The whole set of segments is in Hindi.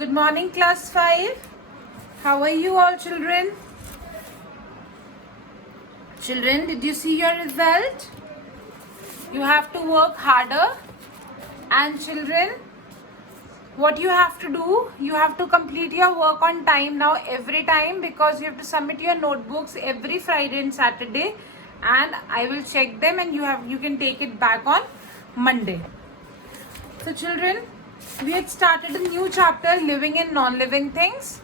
Good morning, class 5. How are you all, children? Children, did you see your result? You have to work harder. And children, what you have to do, you have to complete your work on time now every time, because you have to submit your notebooks every Friday and Saturday, and I will check them and you can take it back on Monday. So children, we had started a new chapter, living and non-living things.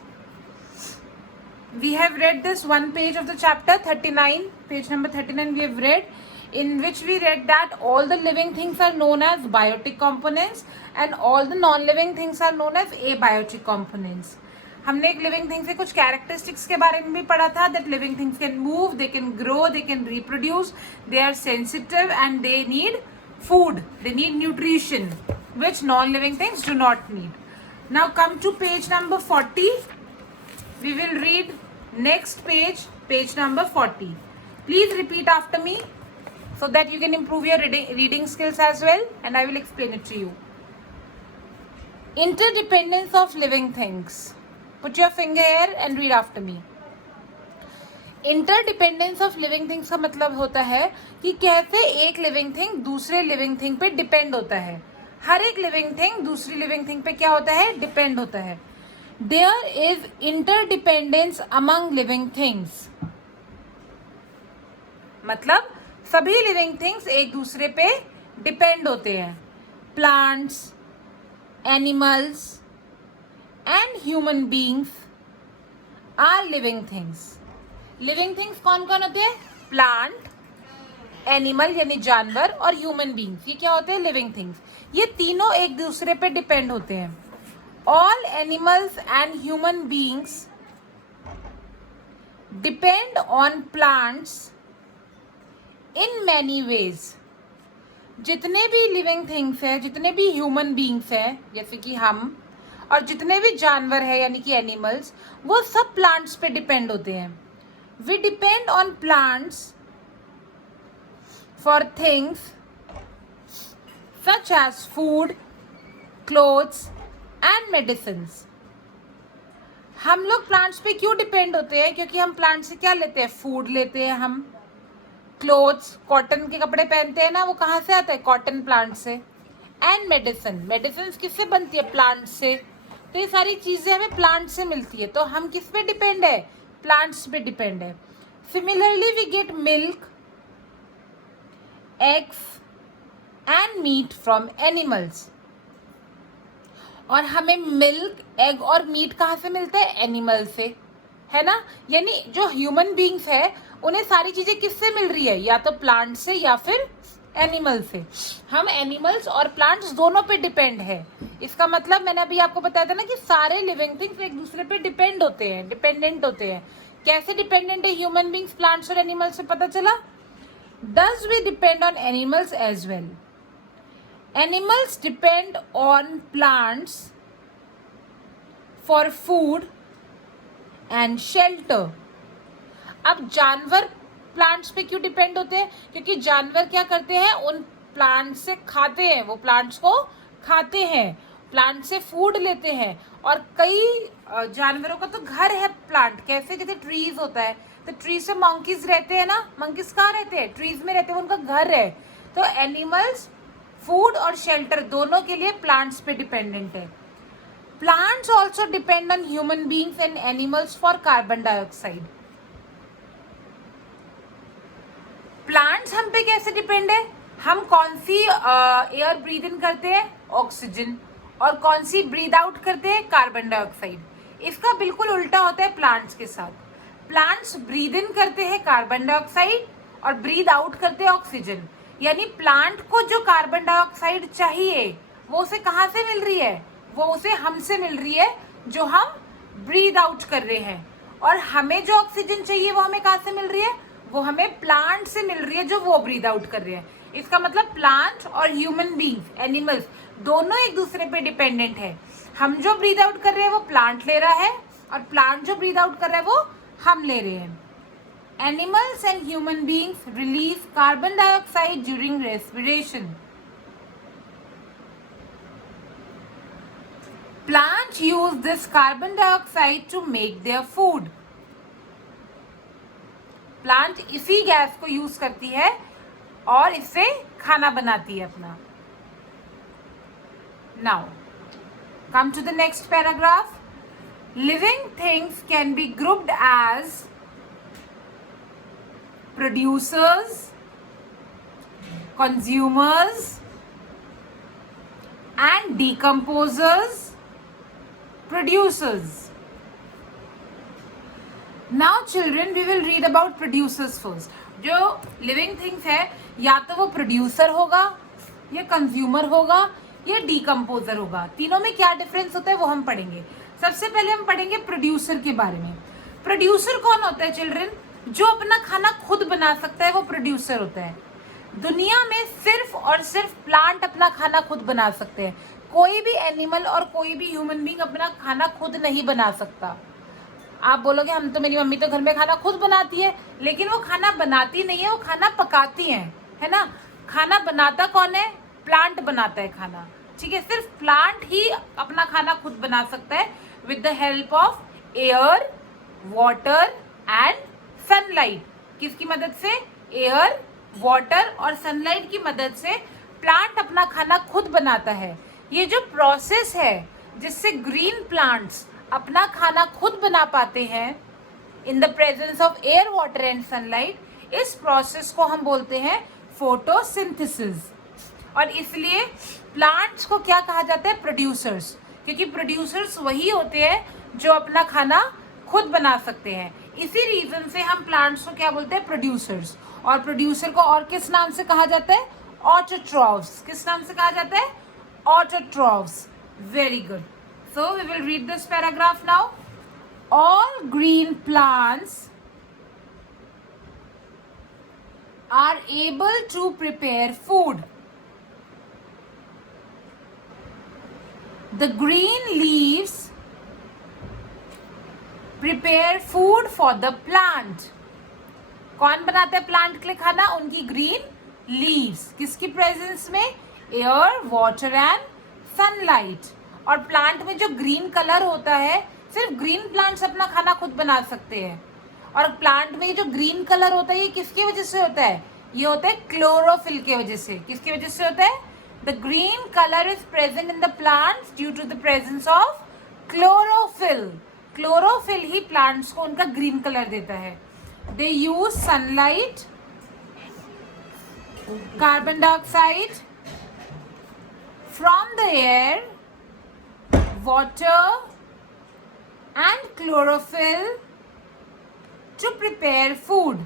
We have read this one page of the chapter 39, page number 39 we have read, in which we read that all the living things are known as biotic components and all the non-living things are known as abiotic components. हमने एक लिविंग थिंग से कुछ कैरेक्टरिस्टिक्स के बारे में भी पढ़ा था, that living things can move, they can grow, they can reproduce, they are sensitive and they need food, they need nutrition, which non-living things do not need. Now come to page number 40. We will read next page, page number 40. Please repeat after me so that you can improve your reading skills as well, and I will explain it to you. Interdependence of living things. Put your finger here and read after me. Interdependence of living things का मतलब होता है कि कैसे एक लिविंग थिंग दूसरे लिविंग थिंग पे डिपेंड होता है. हर एक लिविंग थिंग दूसरी लिविंग थिंग पे क्या होता है, डिपेंड होता है. There is interdependence among living things, मतलब सभी लिविंग थिंग्स एक दूसरे पे डिपेंड होते हैं. Plants, animals and human beings are living things. Living things कौन कौन होते हैं? प्लांट, एनिमल यानी जानवर, और ह्यूमन बीइंग्स. ये क्या होते हैं? Living things. ये तीनों एक दूसरे पे डिपेंड होते हैं. All animals and human beings depend on plants in many ways. जितने भी लिविंग थिंग्स है, जितने भी ह्यूमन बीइंग्स हैं जैसे कि हम, और जितने भी जानवर है यानी कि एनिमल्स, वो सब प्लांट्स पे डिपेंड होते हैं. We depend on plants for things such as food, clothes and medicines. हम लोग प्लांट्स पे क्यों डिपेंड होते हैं? क्योंकि हम प्लांट से क्या लेते हैं? फूड लेते हैं. हम क्लोथ्स, कॉटन के कपड़े पहनते हैं ना, वो कहाँ से आता है? कॉटन प्लांट से. एंड मेडिसिन, मेडिसिन किससे बनती है? प्लांट से. तो ये सारी चीजें हमें प्लांट से मिलती है. तो हम किस पे डिपेंड है? प्लांट्स पे डिपेंड है. Similarly we get milk, eggs and meat from animals. और हमें मिल्क, एग और मीट कहाँ से मिलते हैं? एनिमल से, है ना. यानी जो ह्यूमन बीइंग्स है उन्हें सारी चीजें किससे मिल रही है? या तो प्लांट से या फिर एनिमल से. हम एनिमल्स और प्लांट्स दोनों पे डिपेंड है. इसका मतलब मैंने अभी आपको बताया था ना कि सारे लिविंग थिंग्स एक दूसरे पे डिपेंड होते हैं, डिपेंडेंट होते हैं. कैसे डिपेंडेंट है ह्यूमन बीइंग्स प्लांट्स और एनिमल्स से? पता चला. Does we depend on animals as well. Animals depend on plants for food and shelter. अब जानवर प्लांट्स पे क्यों डिपेंड होते हैं? क्योंकि जानवर क्या करते हैं? उन प्लांट से खाते हैं, वो प्लांट्स को खाते हैं, प्लांट से फूड लेते हैं. और कई जानवरों का तो घर है प्लांट. कैसे? जैसे ट्रीज होता है, तो ट्री से मंकीज रहते हैं ना. मंकीज कहाँ रहते हैं? ट्रीज में रहते हैं, उनका घर है. तो एनिमल्स फूड और शेल्टर दोनों के लिए प्लांट्स पे डिपेंडेंट है. Plants also depend on human beings and animals for carbon dioxide. Plants हम पे कैसे डिपेंड है? हम कौन सी एयर ब्रीद इन करते हैं? ऑक्सीजन. और कौन सी ब्रीद आउट करते हैं? Carbon dioxide. इसका बिल्कुल उल्टा होता है प्लांट्स के साथ. प्लांट्स ब्रीद इन करते हैं कार्बन डाइऑक्साइड और ब्रीद आउट करते हैं ऑक्सीजन. यानी प्लांट को जो कार्बन डाइऑक्साइड चाहिए वो उसे कहाँ से मिल रही है? वो उसे हमसे मिल रही है जो हम ब्रीद आउट कर रहे हैं. और हमें जो ऑक्सीजन चाहिए वो हमें कहाँ से मिल रही है? वो हमें प्लांट से मिल रही है जो वो ब्रीद आउट कर रहे हैं. इसका मतलब प्लांट और ह्यूमन बीइंग्स, एनिमल्स दोनों एक दूसरे पे डिपेंडेंट है. हम जो ब्रीद आउट कर रहे हैं वो प्लांट ले रहा है, और प्लांट जो ब्रीद आउट कर रहा है वो हम ले रहे हैं. Animals and human beings release carbon dioxide during respiration. Plants use this carbon dioxide to make their food. Plant इसी गैस को यूज करती है और इससे खाना बनाती है अपना. Now, come to the next paragraph. Living things can be grouped as producers, consumers, and decomposers. Producers. Now children, we will read about producers first. जो living things है या तो वो producer होगा या consumer होगा या decomposer होगा. तीनों में क्या difference होता है वो हम पढ़ेंगे. सबसे पहले हम पढ़ेंगे producer के बारे में. Producer कौन होता है children? जो अपना खाना खुद बना सकता है वो producer होता है. दुनिया में सिर्फ और सिर्फ प्लांट अपना खाना खुद बना सकते हैं. कोई भी एनिमल और कोई भी ह्यूमन बीइंग अपना खाना खुद नहीं बना सकता. आप बोलोगे हम तो, मेरी मम्मी तो घर में खाना खुद बनाती है, लेकिन वो खाना बनाती नहीं है, वो खाना पकाती है ना. खाना बनाता कौन है? प्लांट बनाता है खाना. ठीक है, सिर्फ प्लांट ही अपना खाना खुद बना सकता है with the help of air, water and sunlight. किसकी मदद से? एयर, वाटर और सनलाइट की मदद से प्लांट अपना खाना खुद बनाता है. ये जो प्रोसेस है जिससे ग्रीन प्लांट्स अपना खाना खुद बना पाते हैं in the presence of air, water and sunlight, इस प्रोसेस को हम बोलते हैं फोटोसिंथेसिस. और इसलिए प्लांट्स को क्या कहा जाता है? प्रोड्यूसर्स. क्योंकि प्रोड्यूसर्स वही होते हैं जो अपना खाना खुद बना सकते हैं. इसी रीजन से हम प्लांट्स को क्या बोलते हैं? प्रोड्यूसर्स. और प्रोड्यूसर को और किस नाम से कहा जाता है? ऑटोट्रॉफ्स. किस नाम से कहा जाता है? Autotrophs. Very good. So we will read this paragraph now. All green plants are able to prepare food. The green leaves prepare food for the plant. कौन बनाता है प्लांट के लिए खाना? उनकी ग्रीन लीव्स. किसकी प्रेजेंस में? Air, water and sunlight. और प्लांट में जो ग्रीन कलर होता है, सिर्फ ग्रीन प्लांट्स अपना खाना खुद बना सकते हैं. और प्लांट में जो ग्रीन कलर होता है ये किसकी वजह से होता है? ये होता है क्लोरोफिल की वजह से. किसकी वजह से होता है? The green colour is present in the plants due to the presence of chlorophyll. Chlorophyll ही प्लांट्स को उनका ग्रीन कलर देता है. They use sunlight, carbon dioxide from the air, water and chlorophyll to prepare food.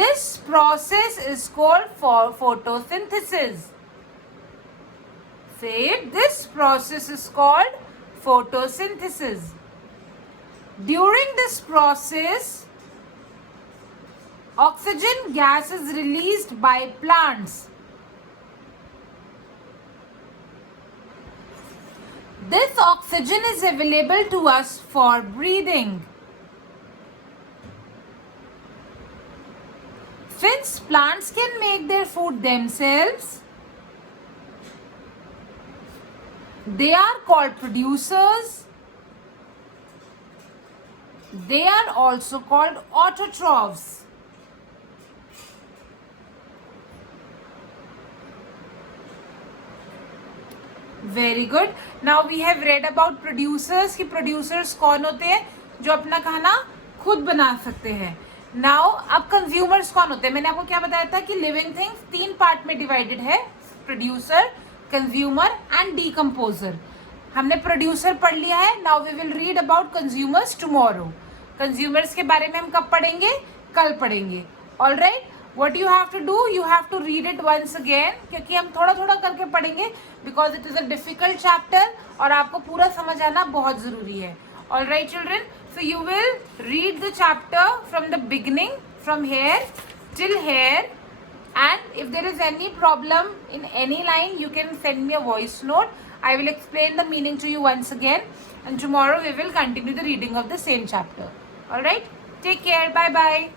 This process is called photosynthesis. Say it. This process is called photosynthesis. During this process, oxygen gas is released by plants. This oxygen is available to us for breathing. Since plants can make their food themselves, they are called producers. They are also called autotrophs. Very good. Now we have read about producers. कि प्रोड्यूसर्स कौन होते हैं? जो अपना खाना खुद बना सकते हैं. नाउ अब कंज्यूमर्स कौन होते हैं? मैंने आपको क्या बताया था कि लिविंग थिंग्स 3 पार्ट में डिवाइडेड है. Producer, consumer and decomposer. हमने प्रोड्यूसर पढ़ लिया है. Now we will read about consumers tomorrow. Consumers के बारे में हम कब पढ़ेंगे? कल पढ़ेंगे. Alright. What you have to do, you have to read it once again, क्योंकि हम थोड़ा थोड़ा करके पढ़ेंगे because it is a difficult chapter और आपको पूरा समझ आना बहुत ज़रूरी है. All right children, so you will read the chapter from the beginning, from here till here, and if there is any problem in any line, you can send me a voice note. I will explain the meaning to you once again, and tomorrow we will continue the reading of the same chapter. All right, take care, bye bye.